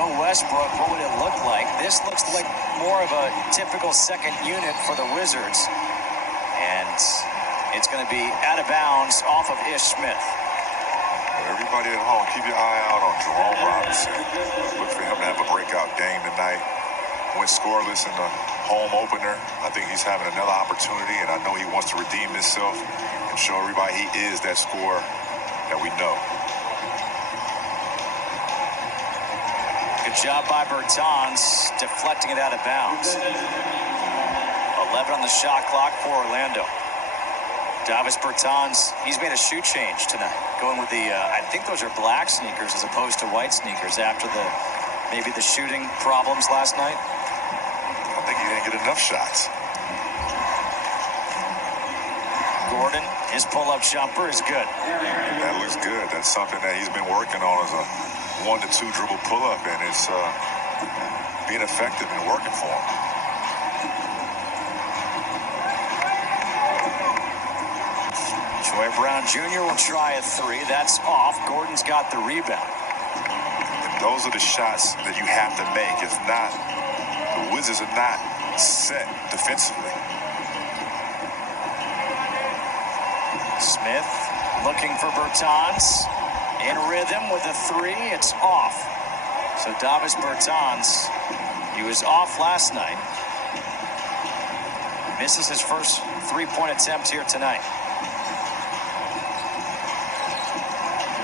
no Westbrook, what would it look like? This looks like more of a typical second unit for the Wizards. And it's going to be out of bounds off of Ish Smith. Everybody at home, keep your eye out on Jerome Robinson. Look for him to have a breakout game tonight. Went scoreless in the home opener. I think he's having another opportunity, and I know he wants to redeem himself and show everybody he is that scorer that we know. Good job by Bertans, deflecting it out of bounds. 11 on the shot clock for Orlando. Davis Bertans, he's made a shoe change tonight, going with the, I think those are black sneakers as opposed to white sneakers after maybe the shooting problems last night. I think he didn't get enough shots. Gordon, his pull-up jumper is good. That looks good. That's something that he's been working on as a 1 to 2 dribble pull-up, and it's being effective and working for him. Troy Brown Jr. will try a three. That's off. Gordon's got the rebound. And those are the shots that you have to make. If not, the Wizards are not set defensively. Smith looking for Bertans. In rhythm with a three. It's off. So Davis Bertans, he was off last night. Misses his first three-point attempt here tonight.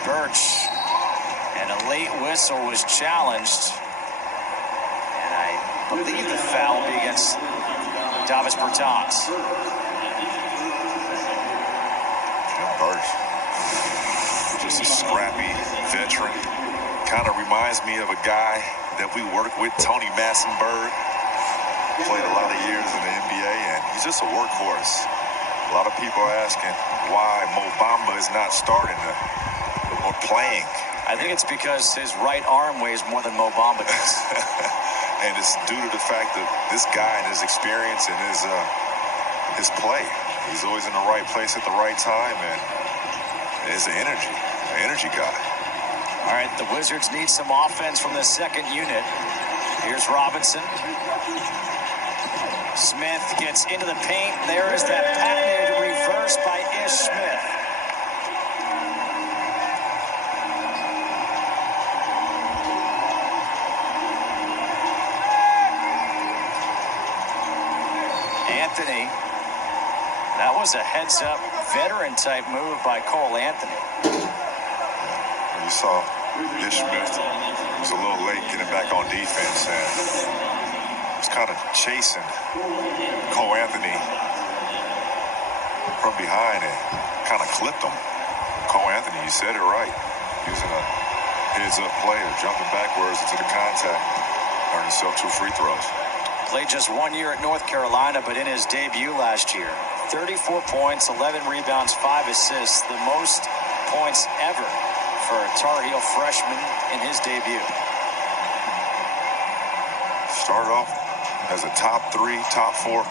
Birch, and a late whistle was challenged. And I believe the foul will be against Davis Bertans. Birch, just a scrappy veteran. Kind of reminds me of a guy that we worked with, Tony Massenberg. Played a lot of years in the NBA, and he's just a workhorse. A lot of people are asking why Mo Bamba is not starting or playing. I think it's because his right arm weighs more than Mo Bamba does. And it's due to the fact that this guy and his experience and his play. He's always in the right place at the right time, and it's an energy guy. All right, the Wizards need some offense from the second unit. Here's Robinson. Smith gets into the paint. There is that patented reverse by Ish Smith. Anthony. That was a heads-up veteran-type move by Cole Anthony. You saw Ish Smith was a little late getting back on defense and was kind of chasing Cole Anthony from behind and kind of clipped him. Cole Anthony, you said it right, using a heads-up play or jumping backwards into the contact, earned himself 2 free throws. Played just 1 year at North Carolina, but in his debut last year, 34 points, 11 rebounds, 5 assists, the most points ever for a Tar Heel freshman in his debut. Started off as a top 3, top 4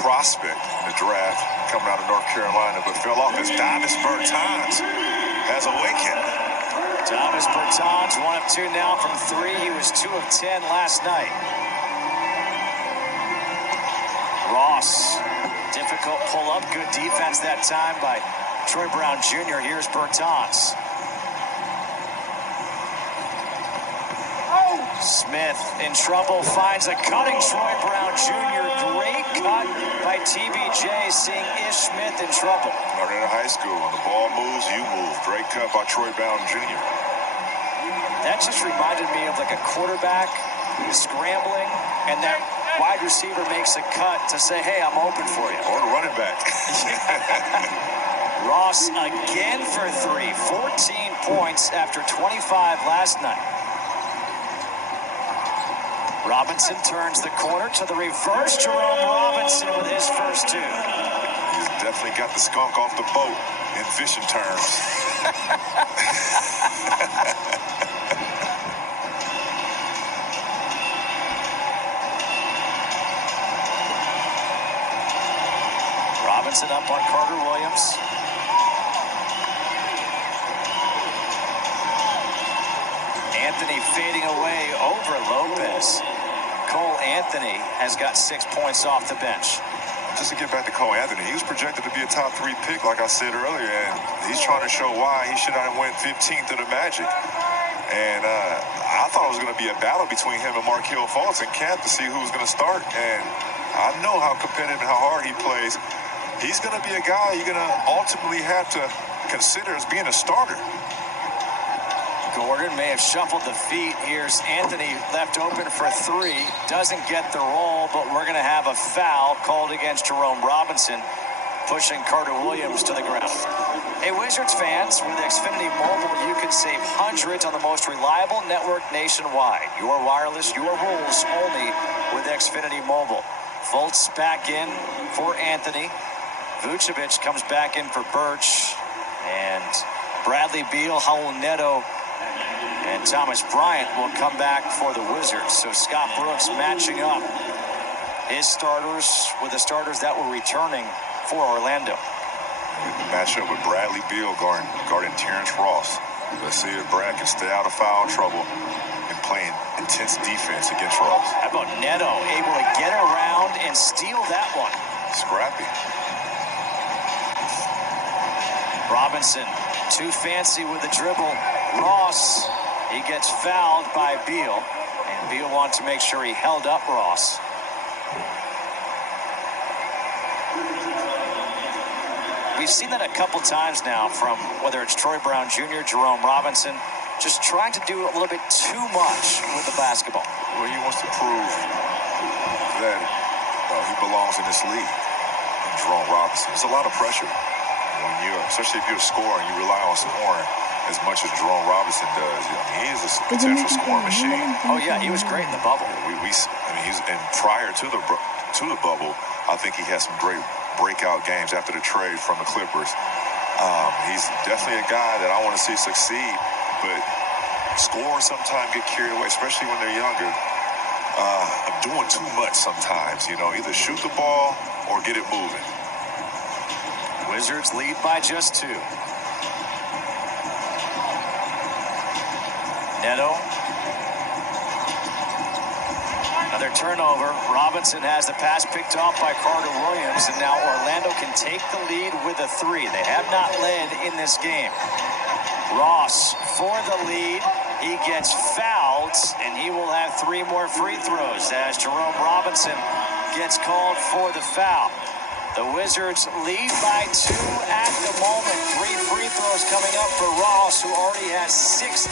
prospect in the draft coming out of North Carolina, but fell off as Davis Bertans has awakened. Davis Bertans, 1 of 2 now from 3. He was 2 of 10 last night. Ross, difficult pull-up, good defense that time by Troy Brown Jr. Here's Bertans. Smith in trouble, finds a cutting Troy Brown Jr. Great cut by TBJ, seeing Ish Smith in trouble. Started in high school. When the ball moves, you move. Great cut by Troy Brown Jr. That just reminded me of like a quarterback who's scrambling, and that wide receiver makes a cut to say, hey, I'm open for you. Or the running back. Ross again for 3, 14 points after 25 last night. Robinson turns the corner to the reverse. Jerome Robinson with his first 2. He's definitely got the skunk off the boat in fishing terms. Robinson up on Carter Williams. Anthony fading away over Lopez. Cole Anthony has got 6 points off the bench. Just to get back to Cole Anthony, he was projected to be a top 3 pick, like I said earlier, and he's trying to show why he should not have went 15th to the Magic. And I thought it was going to be a battle between him and Markelle Fultz in camp to see who was going to start. And I know how competitive and how hard he plays. He's going to be a guy you're going to ultimately have to consider as being a starter. Gordon may have shuffled the feet. Here's Anthony left open for 3. Doesn't get the roll, but we're going to have a foul called against Jerome Robinson, pushing Carter Williams to the ground. Hey, Wizards fans, with Xfinity Mobile, you can save hundreds on the most reliable network nationwide. Your wireless, your rules only with Xfinity Mobile. Fultz back in for Anthony. Vucevic comes back in for Birch. And Bradley Beal, Raul Neto, and Thomas Bryant will come back for the Wizards. So Scott Brooks matching up his starters with the starters that were returning for Orlando. Matchup with Bradley Beal guarding Terrence Ross. Let's see if Brad can stay out of foul trouble and playing intense defense against Ross. How about Neto able to get around and steal that one? Scrappy. Robinson, too fancy with the dribble. Ross, he gets fouled by Beal, and Beal wants to make sure he held up Ross. We've seen that a couple times now from whether it's Troy Brown Jr., Jerome Robinson, just trying to do a little bit too much with the basketball. Well, he wants to prove that he belongs in this league. And Jerome Robinson. It's a lot of pressure when especially if you're a scorer and you rely on scoring as much as Jerome Robinson does. I mean, he is a potential scoring machine. Oh yeah, he was great in the bubble. I mean, and prior to the bubble, I think he had some great breakout games after the trade from the Clippers. He's definitely a guy that I want to see succeed, but scorers sometimes get carried away, especially when they're younger. Of doing too much sometimes, either shoot the ball or get it moving. Wizards lead by just 2. Neto. Another turnover. Robinson has the pass picked off by Carter Williams, and now Orlando can take the lead with a 3. They have not led in this game. Ross for the lead. He gets fouled, and he will have 3 more free throws as Jerome Robinson gets called for the foul. The Wizards lead by 2 at the moment. 3 free throws coming up for Ross, who already has 16.